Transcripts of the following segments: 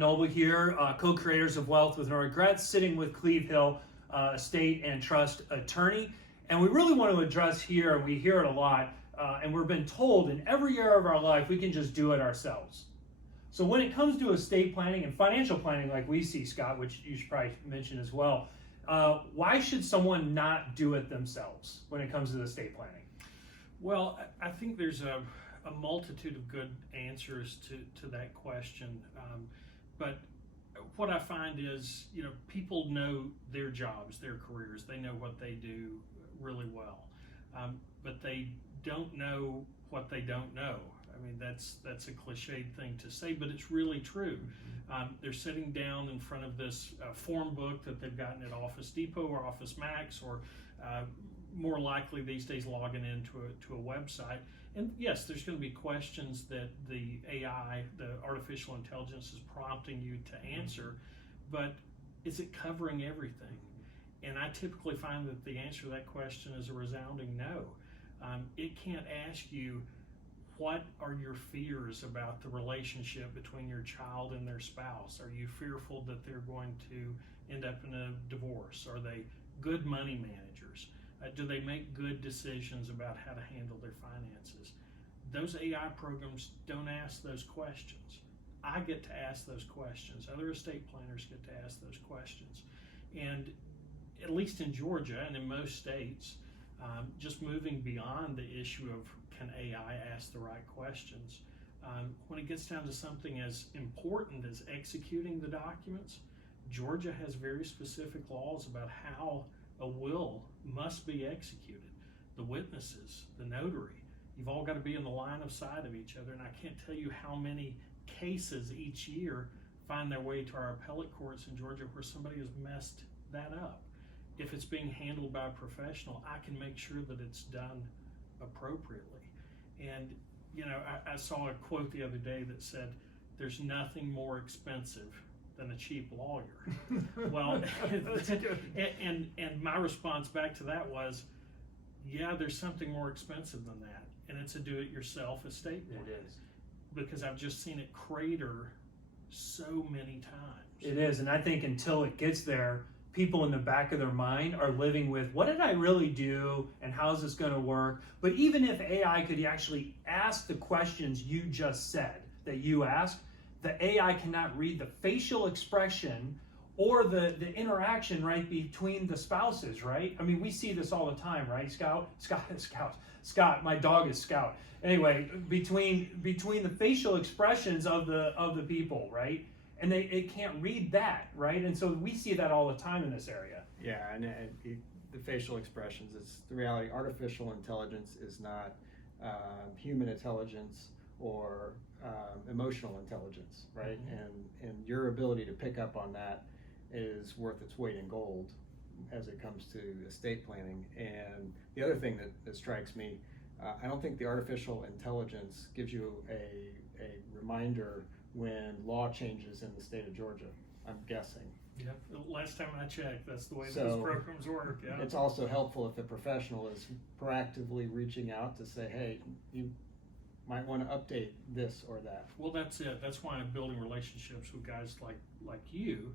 Noble here, co-creators of Wealth with No Regrets, sitting with Cleve Hill, estate and trust attorney. And we really want to address here, and we hear it a lot, and we've been told in every area of our life we can just do it ourselves. So when it comes to estate planning and financial planning like we see, Scott, which you should probably mention as well, why should someone not do it themselves when it comes to estate planning? Well, I think there's a multitude of good answers to that question. But what I find is, people know their jobs, their careers. They know what they do really well. But they don't know what they don't know. I mean, that's a cliched thing to say, but it's really true. They're sitting down in front of this form book that they've gotten at Office Depot or Office Max, or more likely these days logging into a website. And yes, there's going to be questions that the AI, the artificial intelligence, is prompting you to answer, but is it covering everything? And I typically find that the answer to that question is a resounding no. It can't ask you, what are your fears about the relationship between your child and their spouse? Are you fearful that they're going to end up in a divorce? Are they good money managers? Do they make good decisions about how to handle their finances? Those AI programs don't ask those questions. I get to ask those questions. Other estate planners get to ask those questions. And at least in Georgia and in most states, just moving beyond the issue of can AI ask the right questions, when it gets down to something as important as executing the documents, Georgia has very specific laws about how a will must be executed. The witnesses, the notary, you've all got to be in the line of sight of each other. And I can't tell you how many cases each year find their way to our appellate courts in Georgia where somebody has messed that up. If it's being handled by a professional, I can make sure that it's done appropriately. And I saw a quote the other day that said, "There's nothing more expensive than a cheap lawyer." Well, and my response back to that was, yeah, there's something more expensive than that, and it's a do-it-yourself estate plan. It is. Because I've just seen it crater so many times. It is, and I think until it gets there, people in the back of their mind are living with, what did I really do, and how's this going to work? But even if AI could actually ask the questions you just said, that you asked, the AI cannot read the facial expression or the interaction right between the spouses, right? I mean, we see this all the time, right? Scott, my dog is Scout. Anyway, between the facial expressions of the people, right? And it can't read that, right? And so we see that all the time in this area. Yeah, and the facial expressions, it's the reality. Artificial intelligence is not human intelligence or emotional intelligence, right? Mm-hmm. And your ability to pick up on that is worth its weight in gold as it comes to estate planning. And the other thing that strikes me, I don't think the artificial intelligence gives you a reminder when law changes in the state of Georgia, I'm guessing. Yeah, last time I checked, that's the way those programs work. Yeah. It's also helpful if the professional is proactively reaching out to say, hey, you might want to update this or that. Well, that's it. That's why I'm building relationships with guys like you,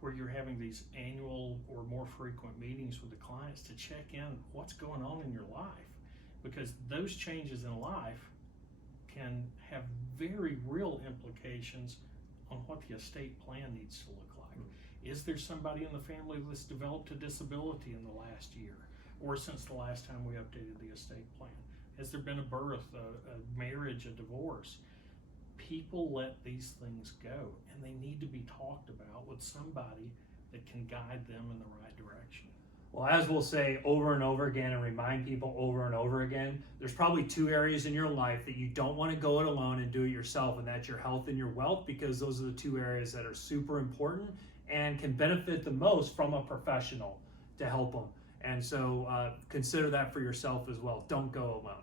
where you're having these annual or more frequent meetings with the clients to check in what's going on in your life. Because those changes in life can have very real implications on what the estate plan needs to look like. Mm-hmm. Is there somebody in the family that's developed a disability in the last year or since the last time we updated the estate plan? Has there been a birth, a marriage, a divorce? People let these things go, and they need to be talked about with somebody that can guide them in the right direction. Well, as we'll say over and over again and remind people over and over again, there's probably two areas in your life that you don't want to go it alone and do it yourself, and that's your health and your wealth, because those are the two areas that are super important and can benefit the most from a professional to help them. And so consider that for yourself as well. Don't go alone.